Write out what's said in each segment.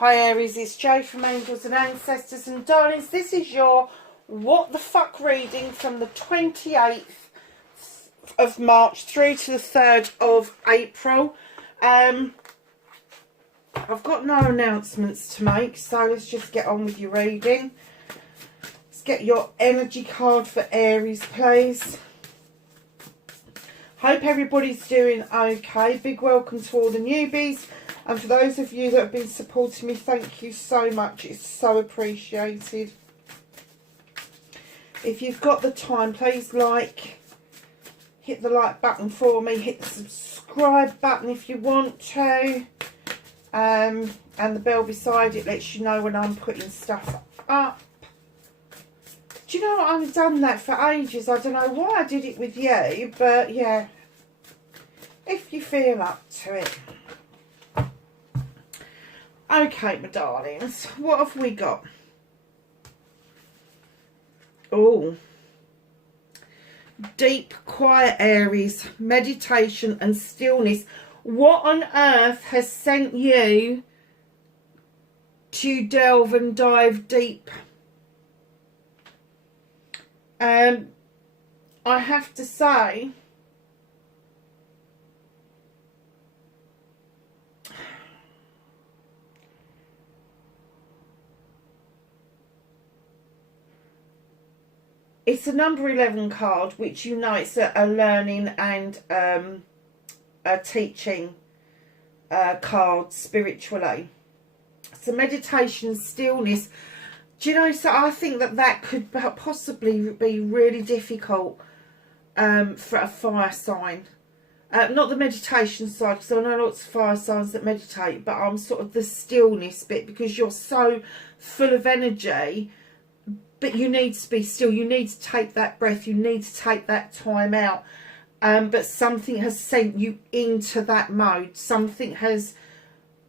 Hi Aries, it's Jay from Angels and Ancestors, and darlings, this is your what the fuck reading from the 28th of March through to the 3rd of April. I've got no announcements to make, so let's just get on with your reading. Let's get your energy card for Aries, please. Hope everybody's doing okay. Big welcome to all the newbies. And for those of you that have been supporting me, thank you so much. It's so appreciated. If you've got the time, please hit the like button for me. Hit the subscribe button if you want to. And the bell beside it lets you know when I'm putting stuff up. Do you know what? I've done that for ages. I don't know why I did it with you, but yeah. If you feel up to it. Okay, my darlings, what have we got? Oh, deep, quiet Aries, meditation and stillness. What on earth has sent you to delve and dive deep? I have to say, it's a number 11 card, which you know it's a learning and a teaching card spiritually. So meditation, stillness. Do you know, so I think that could possibly be really difficult for a fire sign. Not the meditation side, because I know lots of fire signs that meditate, but I'm sort of the stillness bit, because you're so full of energy. But you need to be still. You need to take that breath. You need to take that time out. But something has sent you into that mode. Something has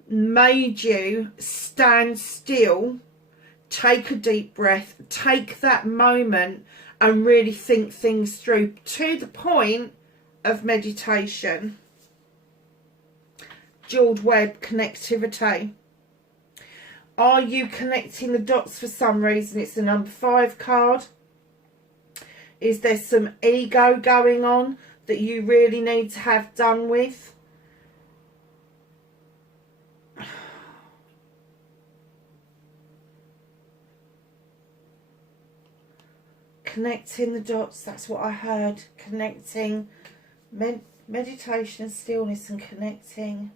made you stand still, take a deep breath, take that moment and really think things through to the point of meditation. Jeweled web connectivity. Are you connecting the dots for some reason? It's the number 5 card. Is there some ego going on that you really need to have done with? Connecting the dots, that's what I heard. Connecting, meditation, stillness and connectivity,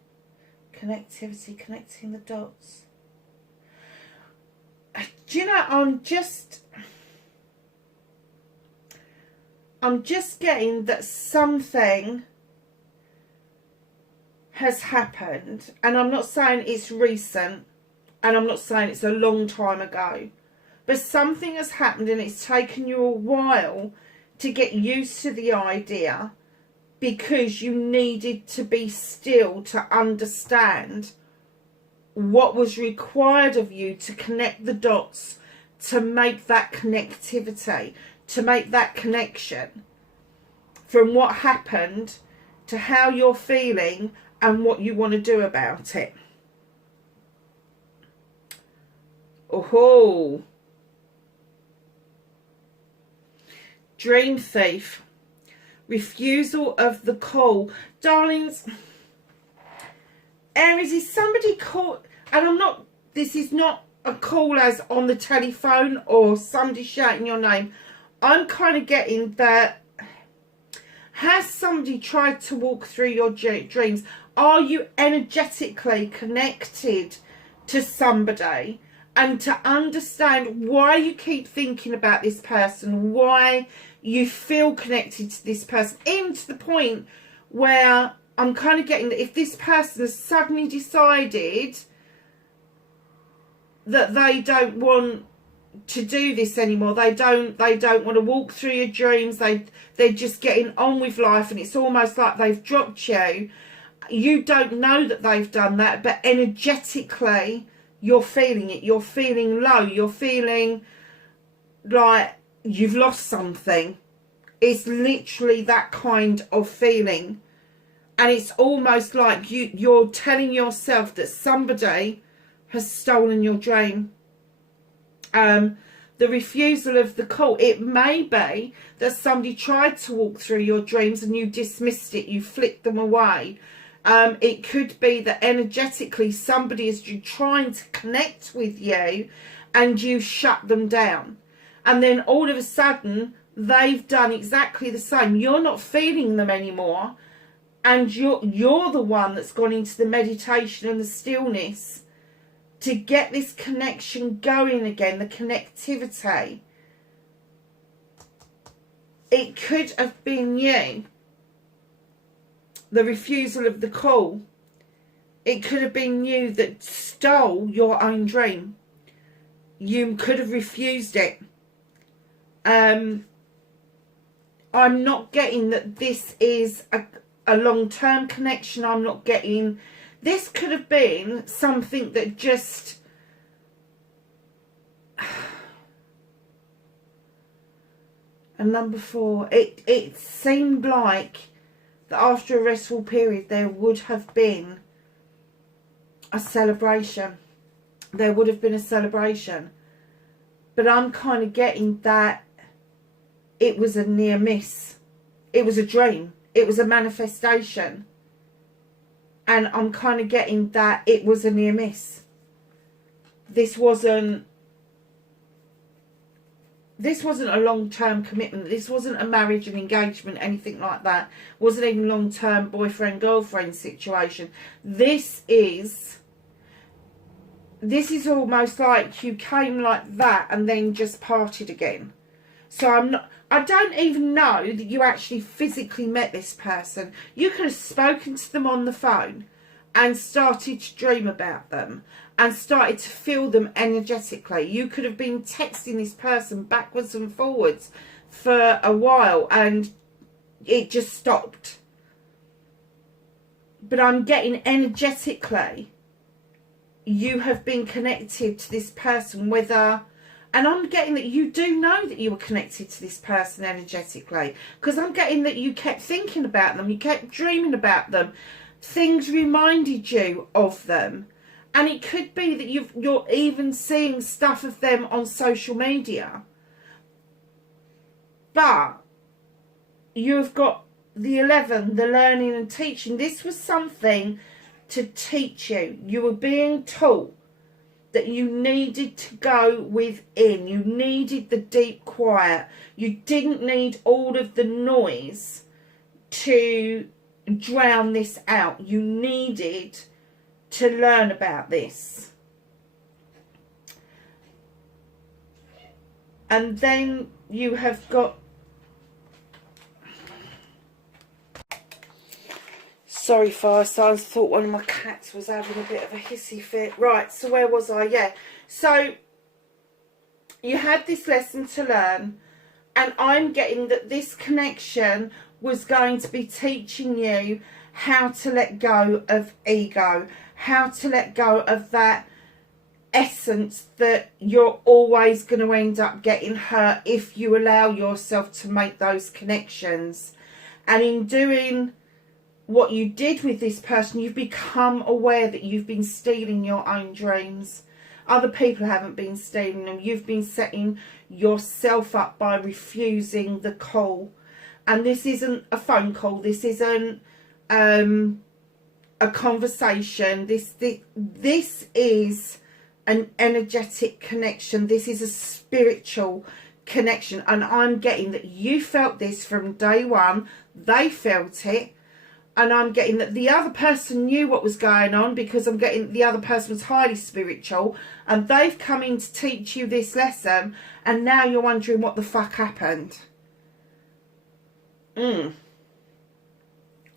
connecting the dots. Do you know, I'm just getting that something has happened, and I'm not saying it's recent, and I'm not saying it's a long time ago, but something has happened and it's taken you a while to get used to the idea, because you needed to be still to understand what was required of you to connect the dots, to make that connectivity, to make that connection from what happened to how you're feeling and what you want to do about it. Oh, dream thief, refusal of the call. Darlings, Aries, is somebody called, and I'm not, this is not a call as on the telephone or somebody shouting your name. I'm kind of getting that, has somebody tried to walk through your dreams? Are you energetically connected to somebody? And to understand why you keep thinking about this person, why you feel connected to this person, even to the point where I'm kind of getting that if this person has suddenly decided that they don't want to do this anymore, they don't want to walk through your dreams, they're just getting on with life, and it's almost like they've dropped you. You don't know that they've done that, but energetically you're feeling it. You're feeling low. You're feeling like you've lost something. It's literally that kind of feeling. And it's almost like you're telling yourself that somebody has stolen your dream. The refusal of the call. It may be that somebody tried to walk through your dreams and you dismissed it, you flicked them away. It could be that energetically somebody is trying to connect with you and you shut them down. And then all of a sudden they've done exactly the same. You're not feeling them anymore. And you're the one that's gone into the meditation and the stillness to get this connection going again, the connectivity. It could have been you. The refusal of the call. It could have been you that stole your own dream. You could have refused it. I'm not getting that this is a long-term connection. I'm not getting... This could have been something that just... And number 4, it seemed like that after a restful period there would have been a celebration. There would have been a celebration. But I'm kind of getting that it was a near miss. It was a dream. It was a manifestation. And I'm kind of getting that it was a near miss. This wasn't a long-term commitment. This wasn't a marriage and engagement, anything like that. It wasn't even long-term boyfriend-girlfriend situation. This is almost like you came like that and then just parted again. So I don't even know that you actually physically met this person. You could have spoken to them on the phone and started to dream about them and started to feel them energetically. You could have been texting this person backwards and forwards for a while and it just stopped. But I'm getting energetically, you have been connected to this person, whether... And I'm getting that you do know that you were connected to this person energetically. Because I'm getting that you kept thinking about them. You kept dreaming about them. Things reminded you of them. And it could be that you're even seeing stuff of them on social media. But you've got the 11, the learning and teaching. This was something to teach you. You were being taught that you needed to go within. You needed the deep quiet. You didn't need all of the noise to drown this out. You needed to learn about this. And then you have got... Sorry, fire signs. Thought one of my cats was having a bit of a hissy fit. Right, so where was I? Yeah. So, you had this lesson to learn. And I'm getting that this connection was going to be teaching you how to let go of ego. How to let go of that essence that you're always going to end up getting hurt if you allow yourself to make those connections. And in doing... what you did with this person, you've become aware that you've been stealing your own dreams. Other people haven't been stealing them. You've been setting yourself up by refusing the call. And this isn't a phone call. This isn't a conversation. This is an energetic connection. This is a spiritual connection. And I'm getting that you felt this from day one. They felt it. And I'm getting that the other person knew what was going on, because I'm getting the other person was highly spiritual and they've come in to teach you this lesson, and now you're wondering what the fuck happened.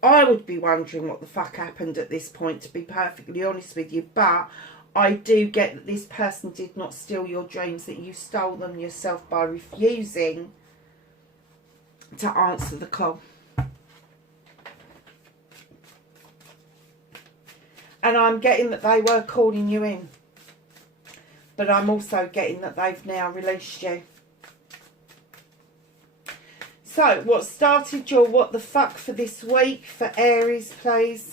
I would be wondering what the fuck happened at this point, to be perfectly honest with you. But I do get that this person did not steal your dreams, that you stole them yourself by refusing to answer the call. And I'm getting that they were calling you in. But I'm also getting that they've now released you. So, what started your what the fuck for this week for Aries, please?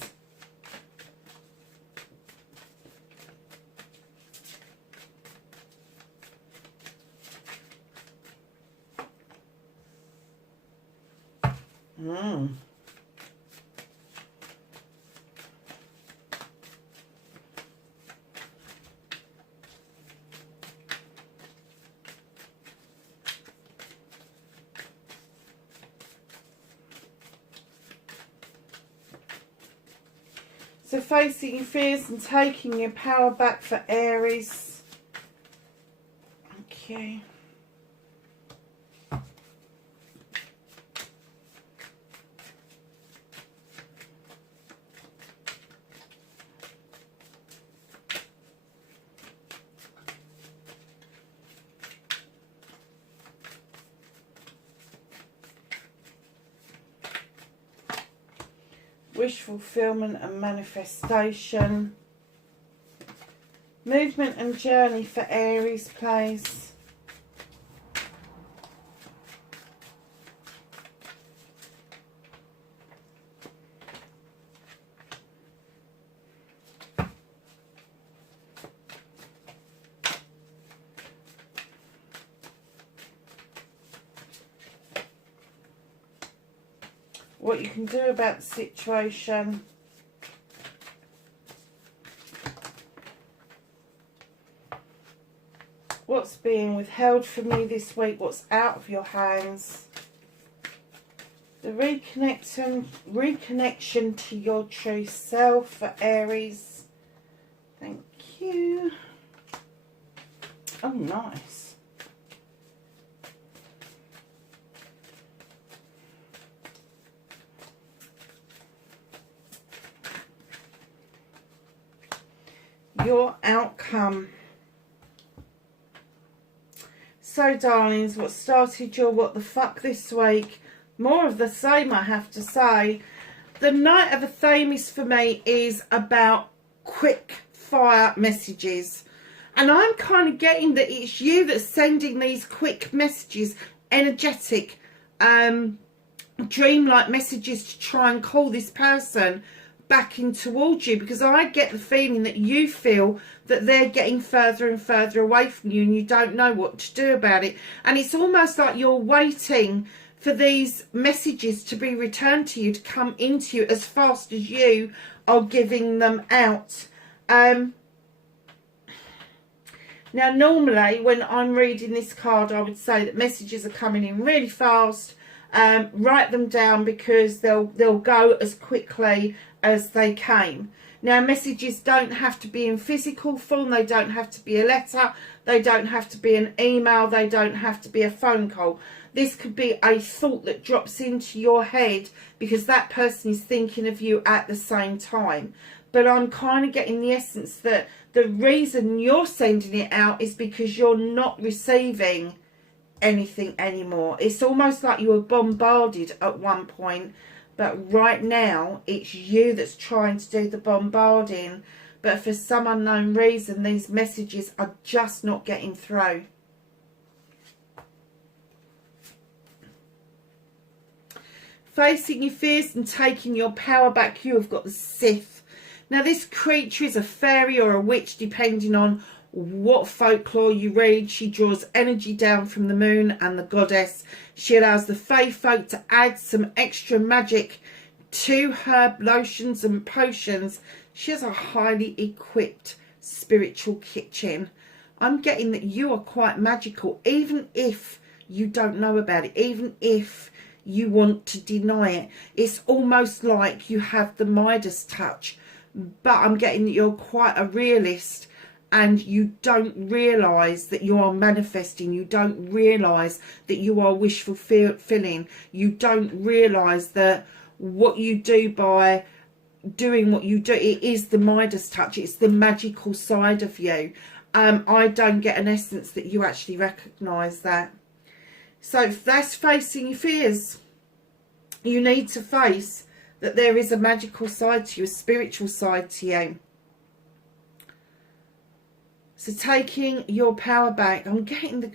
Mm. So facing your fears and taking your power back for Aries. Okay. Wish fulfillment and manifestation. Movement and journey for Aries, please. What you can do about the situation. What's being withheld from you this week? What's out of your hands? The reconnection to your true self for Aries. Thank you. Oh, nice. Your outcome. So, darlings, what started your what the fuck this week? More of the same, I have to say. The Knight of Athames for me is about quick fire messages. And I'm kind of getting that it's you that's sending these quick messages, energetic, dreamlike messages to try and call this person back in towards you, because I get the feeling that you feel that they're getting further and further away from you and you don't know what to do about it. And it's almost like you're waiting for these messages to be returned to you, to come into you as fast as you are giving them out. Now, normally when I'm reading this card, I would say that messages are coming in really fast. Write them down, because they'll go as quickly as they came. Now, messages don't have to be in physical form. They don't have to be a letter. They don't have to be an email. They don't have to be a phone call. This could be a thought that drops into your head because that person is thinking of you at the same time. But I'm kind of getting the essence that the reason you're sending it out is because you're not receiving anything anymore. It's almost like you were bombarded at one point, but right now it's you that's trying to do the bombarding, but for some unknown reason these messages are just not getting through. Facing your fears and taking your power back, you have got the Sith. Now, this creature is a fairy or a witch, depending on what folklore you read. She draws energy down from the moon and the goddess. She allows the fae folk to add some extra magic to her lotions and potions. She has a highly equipped spiritual kitchen. I'm getting that you are quite magical, even if you don't know about it, even if you want to deny it. It's almost like you have the Midas touch, but I'm getting that you're quite a realist. And you don't realise that you are manifesting. You don't realise that you are wish fulfilling. You don't realise that what you do by doing what you do, it is the Midas touch. It's the magical side of you. I don't get an essence that you actually recognise that. So if that's facing your fears, you need to face that there is a magical side to you, a spiritual side to you. So taking your power back, I'm getting the,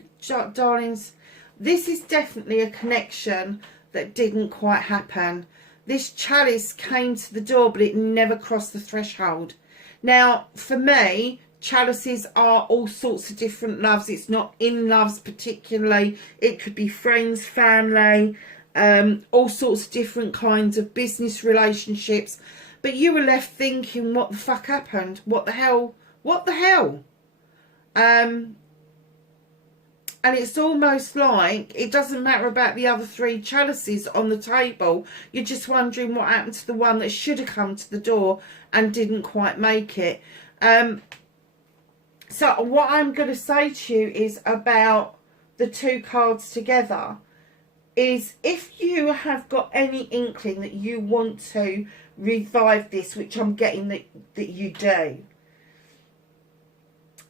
darlings, this is definitely a connection that didn't quite happen. This chalice came to the door, but it never crossed the threshold. Now, for me, chalices are all sorts of different loves. It's not in loves particularly. It could be friends, family, all sorts of different kinds of business relationships. But you were left thinking, what the fuck happened? What the hell? What the hell? And it's almost like it doesn't matter about the other 3 chalices on the table. You're just wondering what happened to the one that should have come to the door and didn't quite make it. So what I'm going to say to you is about the 2 cards together is, if you have got any inkling that you want to revive this, which I'm getting that you do.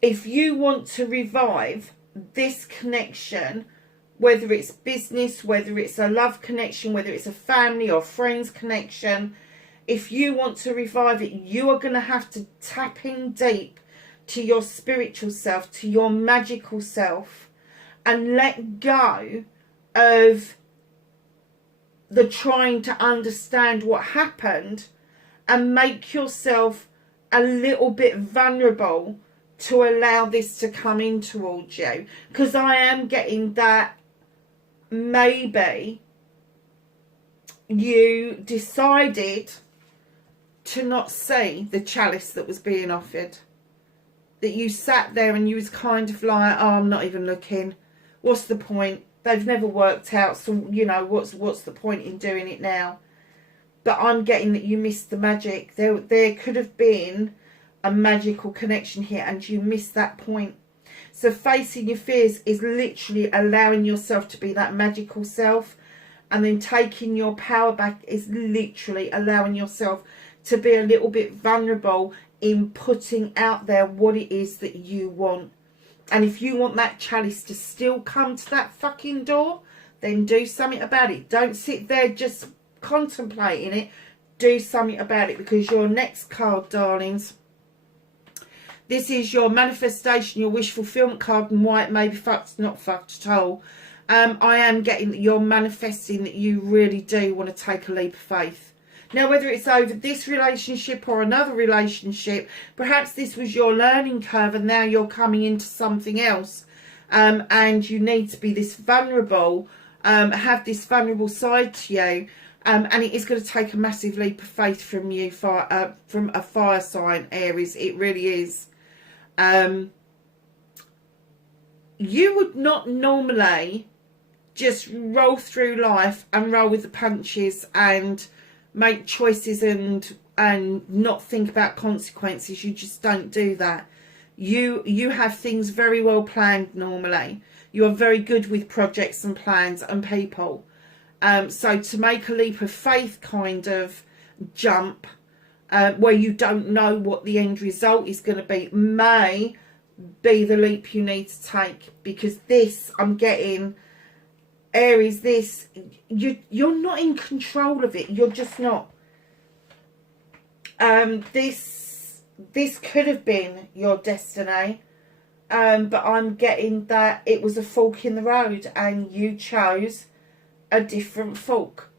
If you want to revive this connection, whether it's business, whether it's a love connection, whether it's a family or friends connection, if you want to revive it, you are going to have to tap in deep to your spiritual self, to your magical self, and let go of the trying to understand what happened, and make yourself a little bit vulnerable to allow this to come in towards you. Because I am getting that maybe you decided to not see the chalice that was being offered. That you sat there and you was kind of like, oh, I'm not even looking. What's the point? They've never worked out, so, you know, what's the point in doing it now? But I'm getting that you missed the magic. There could have been a magical connection here, and you missed that point. So facing your fears is literally allowing yourself to be that magical self, and then taking your power back is literally allowing yourself to be a little bit vulnerable in putting out there what it is that you want. And if you want that chalice to still come to that fucking door, then do something about it. Don't sit there just contemplating it. Do something about it, because your next card, darlings, this is your manifestation, your wish fulfillment card, and why it may be fucked, not fucked at all. I am getting that you're manifesting that you really do want to take a leap of faith. Now, whether it's over this relationship or another relationship, perhaps this was your learning curve and now you're coming into something else. And you need to be this vulnerable, have this vulnerable side to you. And it is going to take a massive leap of faith from you, from a fire sign, Aries. It really is. You would not normally just roll through life and roll with the punches and make choices and not think about consequences. You just don't do that. You have things very well planned normally. You are very good with projects and plans and people. So to make a leap of faith kind of jump, where you don't know what the end result is going to be, may be the leap you need to take. Because this, I'm getting, Aries, this, you're not in control of it. You're just not. This could have been your destiny, but I'm getting that it was a fork in the road and you chose a different fork.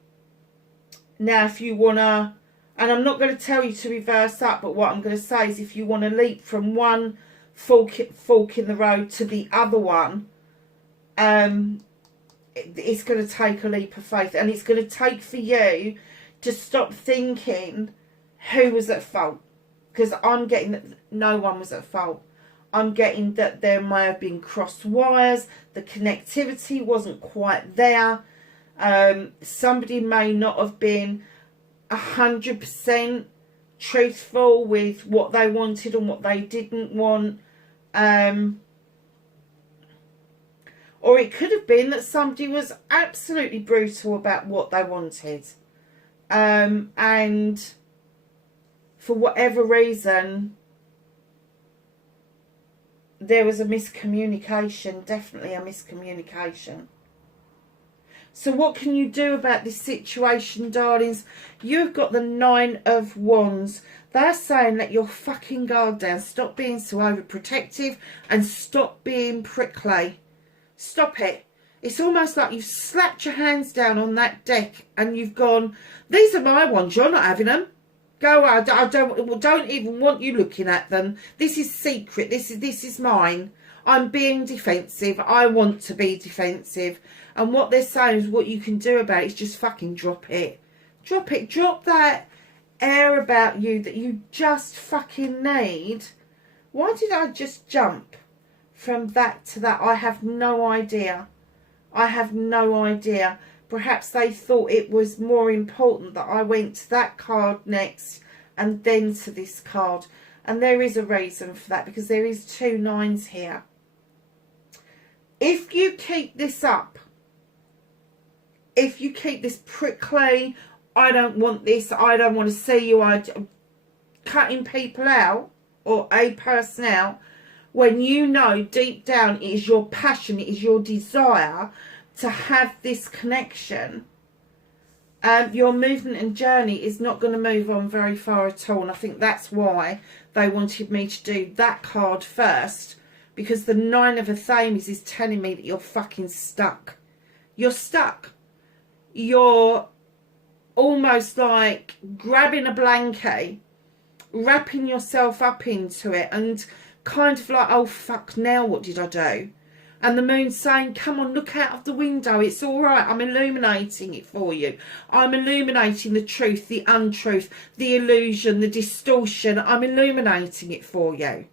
Now, if you want to, and I'm not going to tell you to reverse up, but what I'm going to say is, if you want to leap from one fork in the road to the other one, it's going to take a leap of faith, and it's going to take for you to stop thinking who was at fault. Because I'm getting that no one was at fault. I'm getting that there may have been crossed wires, the connectivity wasn't quite there. Somebody may not have been 100% truthful with what they wanted and what they didn't want. Or it could have been that somebody was absolutely brutal about what they wanted. And for whatever reason, there was a miscommunication, definitely a miscommunication. So what can you do about this situation, darlings? You've got the 9 of Wands. They're saying let your fucking guard down. Stop being so overprotective and stop being prickly. Stop it. It's almost like you've slapped your hands down on that deck and you've gone, these are my ones, you're not having them. Go, I don't even want you looking at them. This is secret. This is mine. I'm being defensive. I want to be defensive. And what they're saying is what you can do about it is just fucking drop it. Drop it. Drop that air about you that you just fucking need. Why did I just jump from that to that? I have no idea. I have no idea. Perhaps they thought it was more important that I went to that card next and then to this card. And there is a reason for that, because there is 2 9s here. If you keep this up, if you keep this prickly, I don't want this, I don't want to see you, cutting people out, or a person out, when you know deep down it is your passion, it is your desire to have this connection, your movement and journey is not going to move on very far at all. And I think that's why they wanted me to do that card first, because the 9 of Athame is telling me that you're fucking stuck. You're stuck. You're almost like grabbing a blanket, wrapping yourself up into it, and kind of like, oh fuck, now what did I do? And the moon's saying, come on, look out of the window, it's all right, I'm illuminating it for you. I'm illuminating the truth, the untruth, the illusion, the distortion. I'm illuminating it for you.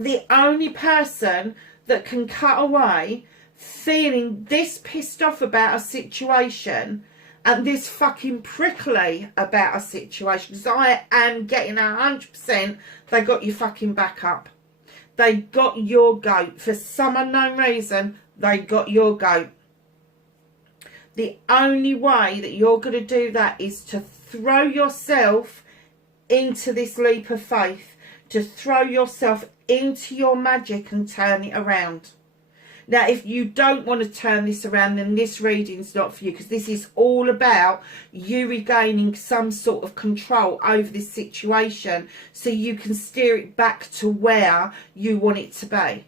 The only person that can cut away feeling this pissed off about a situation and this fucking prickly about a situation, because I am getting 100% they got your fucking back up. They got your goat. For some unknown reason, they got your goat. The only way that you're going to do that is to throw yourself into this leap of faith, to throw yourself into your magic and turn it around. Now, if you don't want to turn this around, then this reading's not for you, because this is all about you regaining some sort of control over this situation so you can steer it back to where you want it to be.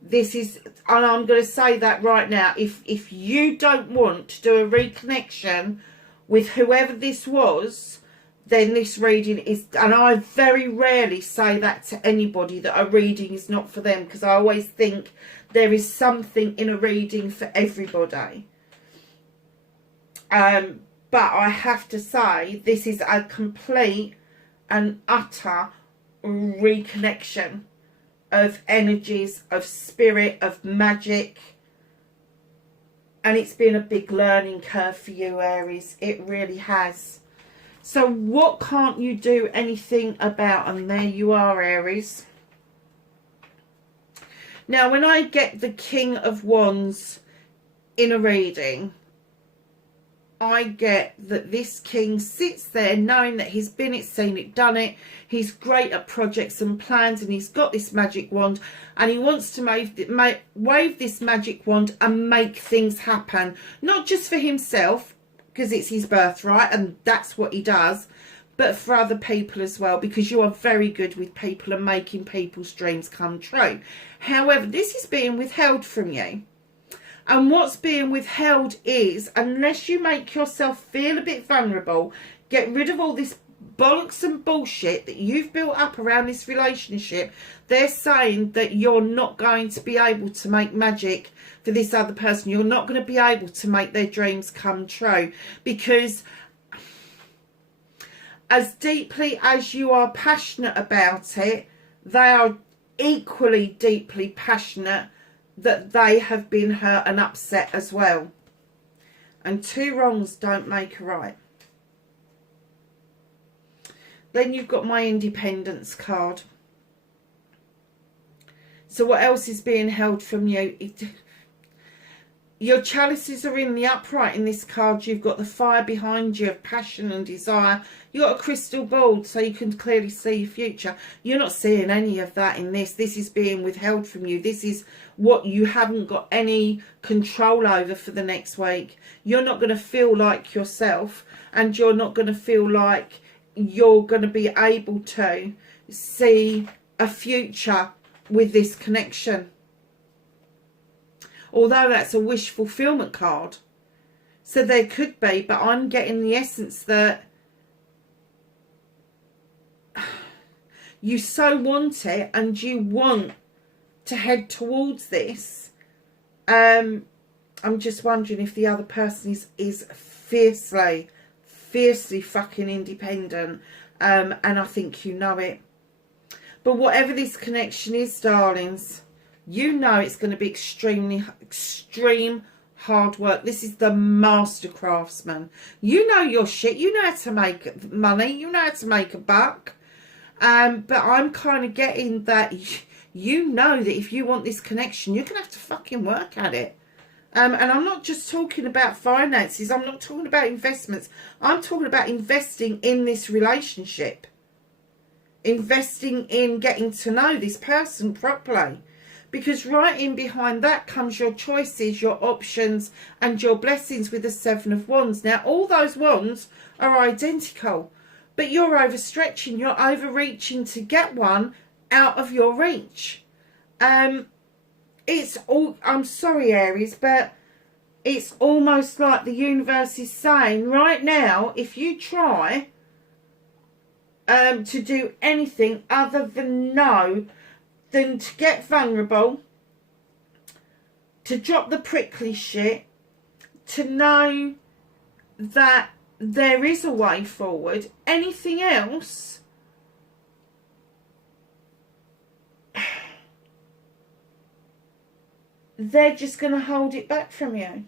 This is, and I'm going to say that right now, if you don't want to do a reconnection with whoever this was, then this reading is, and I very rarely say that to anybody, that a reading is not for them, because I always think there is something in a reading for everybody. But I have to say, this is a complete and utter reconnection of energies, of spirit, of magic. And it's been a big learning curve for you, Aries. It really has. So what can't you do anything about? And there you are, Aries. Now, when I get the King of Wands in a reading, I get that this king sits there knowing that he's been it, seen it, done it. He's great at projects and plans, and he's got this magic wand, and he wants to wave this magic wand and make things happen. Not just for himself, because it's his birthright and that's what he does, but for other people as well, because you are very good with people and making people's dreams come true. However, this is being withheld from you. And what's being withheld is, unless you make yourself feel a bit vulnerable, get rid of all this bollocks and bullshit that you've built up around this relationship, they're saying that you're not going to be able to make magic for this other person. You're not going to be able to make their dreams come true, because as deeply as you are passionate about it, they are equally deeply passionate that they have been hurt and upset as well. And 2 wrongs don't make a right. Then you've got my independence card. So what else is being held from you? Your chalices are in the upright in this card. You've got the fire behind you of passion and desire. You've got a crystal ball so you can clearly see your future. You're not seeing any of that in this. This is being withheld from you. This is what you haven't got any control over for the next week. You're not going to feel like yourself, and you're not going to feel like you're going to be able to see a future with this connection. Although that's a wish fulfillment card. So there could be, but I'm getting the essence that You so want it and you want to head towards this. I'm just wondering if the other person is fiercely fucking independent. And I think you know it. But whatever this connection is, darlings, you know it's going to be extreme hard work. This is the master craftsman. You know your shit. You know how to make money. You know how to make a buck. But I'm kind of getting that you know that if you want this connection, you're going to have to fucking work at it. And I'm not just talking about finances. I'm not talking about investments. I'm talking about investing in this relationship. Investing in getting to know this person properly. Because right in behind that comes your choices, your options, and your blessings with the Seven of Wands. Now, all those wands are identical. But you're overstretching. You're overreaching to get one out of your reach. It's all, I'm sorry, Aries, but it's almost like the universe is saying right now, if you try to do anything other than than to get vulnerable, to drop the prickly shit, to know that there is a way forward, anything else they're just going to hold it back from you.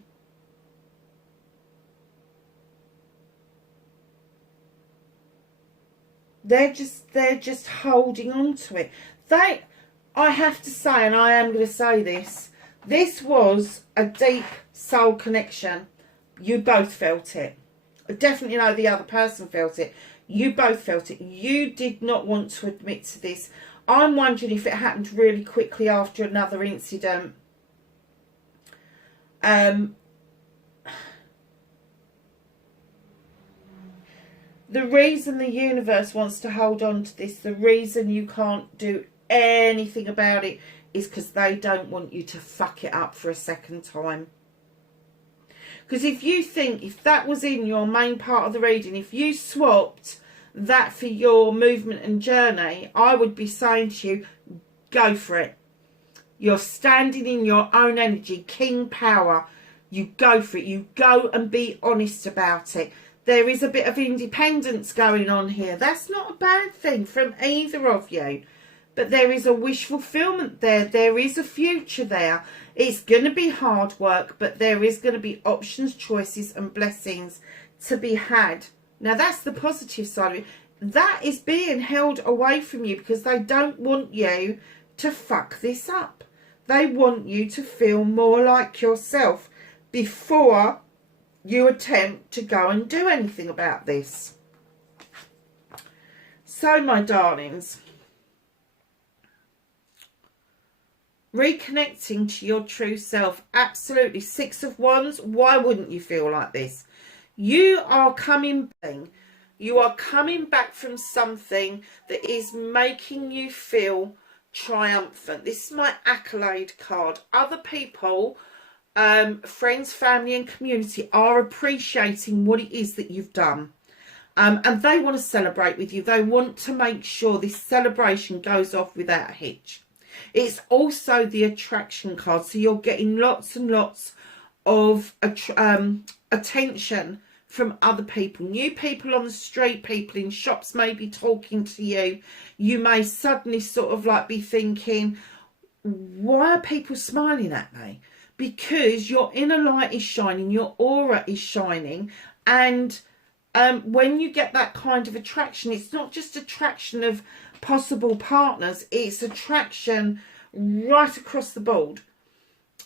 They're just holding on to it. I have to say, and I am going to say this was a deep soul connection. You both felt it. I definitely know the other person felt it. You both felt it. You did not want to admit to this. I'm wondering if it happened really quickly after another incident. The reason the universe wants to hold on to this, the reason you can't do anything about it, is because they don't want you to fuck it up for a second time. Because if you think, if that was in your main part of the reading, if you swapped that for your movement and journey, I would be saying to you, go for it. You're standing in your own energy, king power. You go for it. You go and be honest about it. There is a bit of independence going on here. That's not a bad thing from either of you. But there is a wish fulfillment there. There is a future there. It's going to be hard work, but there is going to be options, choices and blessings to be had. Now, that's the positive side of it. That is being held away from you because they don't want you to fuck this up. They want you to feel more like yourself before you attempt to go and do anything about this. So, my darlings, reconnecting to your true self, absolutely. Six of Wands, why wouldn't you feel like this? You are coming back from something that is making you feel triumphant. This is my accolade card. Other people, friends, family and community are appreciating what it is that you've done. And they want to celebrate with you. They want to make sure this celebration goes off without a hitch. It's also the attraction card. So you're getting lots and lots of attention from other people. New people on the street, people in shops may be talking to you. You may suddenly sort of like be thinking, why are people smiling at me? Because your inner light is shining, your aura is shining. And when you get that kind of attraction, it's not just attraction of possible partners, it's attraction right across the board.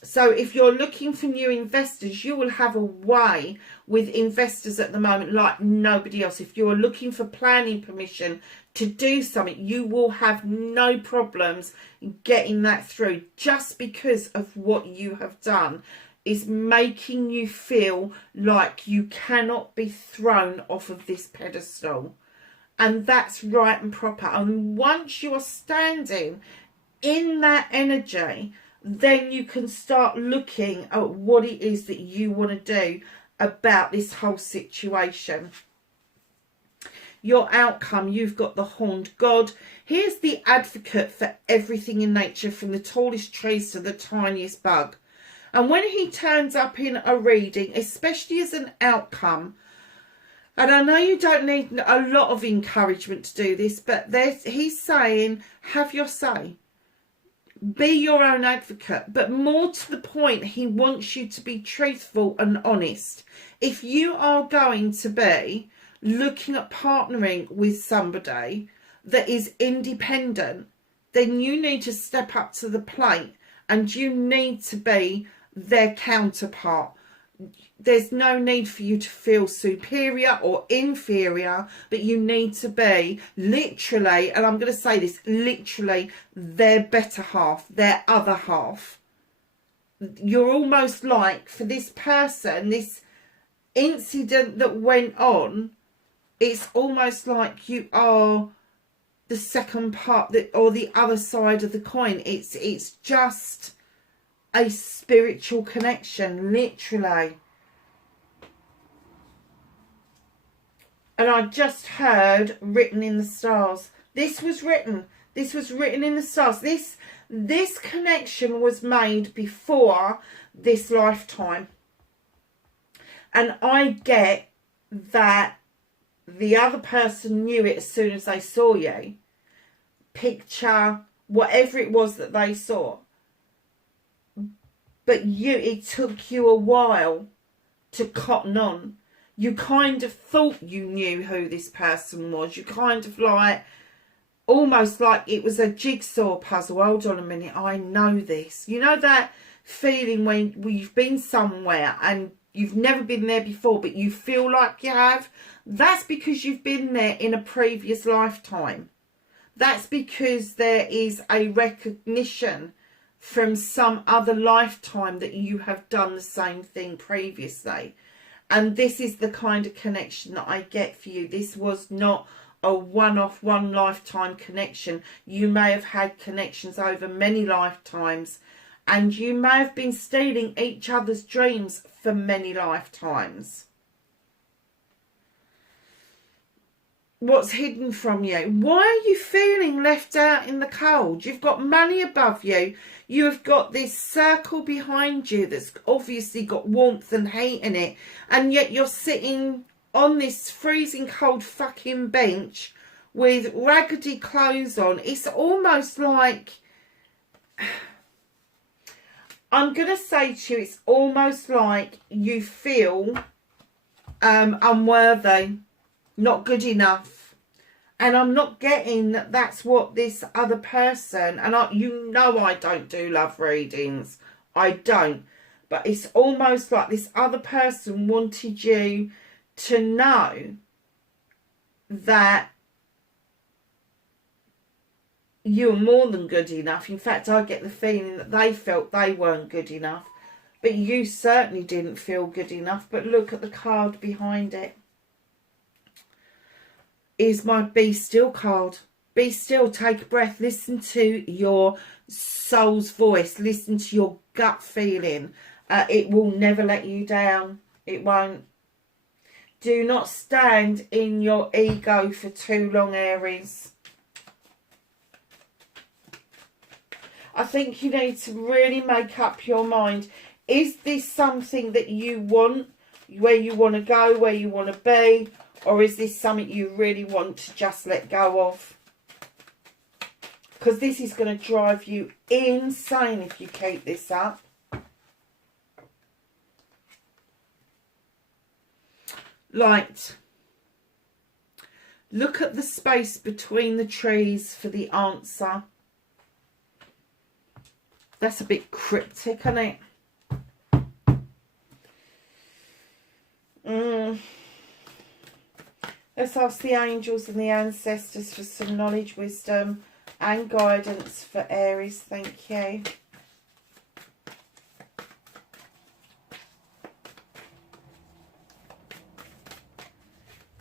So if you're looking for new investors, you will have a way with investors at the moment like nobody else. If you're looking for planning permission to do something, you will have no problems getting that through, just because of what you have done is making you feel like you cannot be thrown off of this pedestal. And that's right and proper. And once you are standing in that energy, then you can start looking at what it is that you want to do about this whole situation. your outcome, you've got the horned god. Here's the advocate for everything in nature, from the tallest trees to the tiniest bug. And when he turns up in a reading, especially as an outcome, and I know you don't need a lot of encouragement to do this, but he's saying, have your say. Be your own advocate. But more to the point, he wants you to be truthful and honest. If you are going to be looking at partnering with somebody that is independent, then you need to step up to the plate and you need to be their counterpart. There's no need for you to feel superior or inferior, but you need to be literally, and I'm going to say this, literally their better half, their other half. You're almost like, for this person, this incident that went on, it's almost like you are the second part, or the other side of the coin. It's just a spiritual connection, literally. And I just heard written in the stars. This was written in the stars. This connection was made before this lifetime. And I get that the other person knew it as soon as they saw you. Picture, whatever it was that they saw. But it took you a while to cotton on. You kind of thought you knew who this person was. You kind of like, almost like it was a jigsaw puzzle. Hold on a minute, I know this. You know that feeling when you've been somewhere and you've never been there before, but you feel like you have? That's because you've been there in a previous lifetime. That's because there is a recognition from some other lifetime that you have done the same thing previously. And this is the kind of connection that I get for you. This was not a one-off, one lifetime connection. You may have had connections over many lifetimes, and you may have been stealing each other's dreams for many lifetimes. What's hidden from you? Why are you feeling left out in the cold? You've got money above you. You have got this circle behind you that's obviously got warmth and heat in it. And yet you're sitting on this freezing cold fucking bench with raggedy clothes on. It's almost like, I'm going to say to you, it's almost like you feel unworthy. Not good enough. And I'm not getting that that's what this other person, and you know I don't do love readings, I don't, but it's almost like this other person wanted you to know that you're more than good enough. In fact, I get the feeling that they felt they weren't good enough, but you certainly didn't feel good enough. But look at the card behind it. Is my be still card. Be still, take a breath, listen to your soul's voice, listen to your gut feeling. It will never let you down. It won't. Do not stand in your ego for too long, Aries. I think you need to really make up your mind. Is this something that you want, where you want to go, where you want to be? Or is this something you really want to just let go of? Because this is going to drive you insane if you keep this up. Light. Look at the space between the trees for the answer. That's a bit cryptic, isn't it? Let's ask the angels and the ancestors for some knowledge, wisdom and guidance for Aries. Thank you.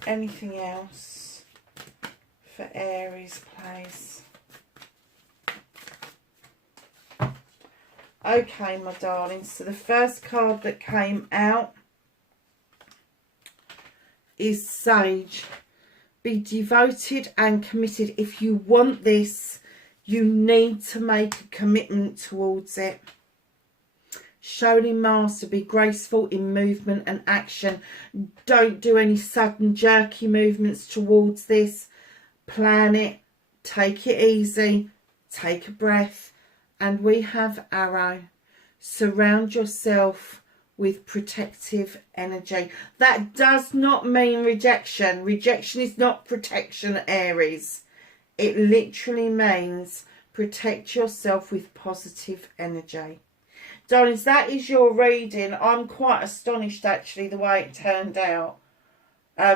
Anything else for Aries, please? Okay, my darlings. So the first card that came out is Sage. Be devoted and committed. If you want this, you need to make a commitment towards it. Shaolin Master, be graceful in movement and action. Don't do any sudden jerky movements towards this. Plan it. Take it easy. Take a breath. And we have Arrow. Surround yourself with protective energy. That does not mean rejection. Rejection is not protection, Aries. It literally means protect yourself with positive energy. Darlings, that is your reading. I'm quite astonished, actually, the way it turned out.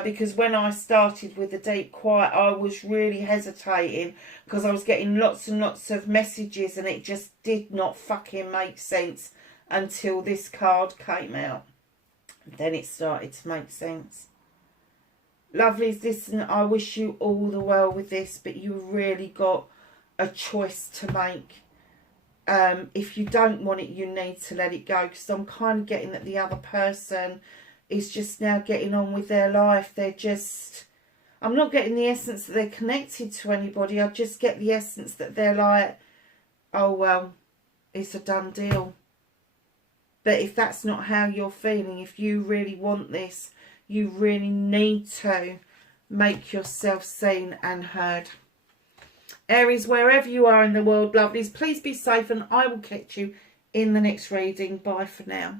Because when I started with the Deep Quiet, I was really hesitating because I was getting lots and lots of messages and it just did not fucking make sense until this card came out. Then it started to make sense. Lovelies, listen, I wish you all the well with this, but you really got a choice to make. If you don't want it, you need to let it go, because I'm kind of getting that the other person is just now getting on with their life. They're just, I'm not getting the essence that they're connected to anybody. I just get the essence that they're like, oh well, it's a done deal. But if that's not how you're feeling, if you really want this, you really need to make yourself seen and heard. Aries, wherever you are in the world, lovelies, please be safe, and I will catch you in the next reading. Bye for now.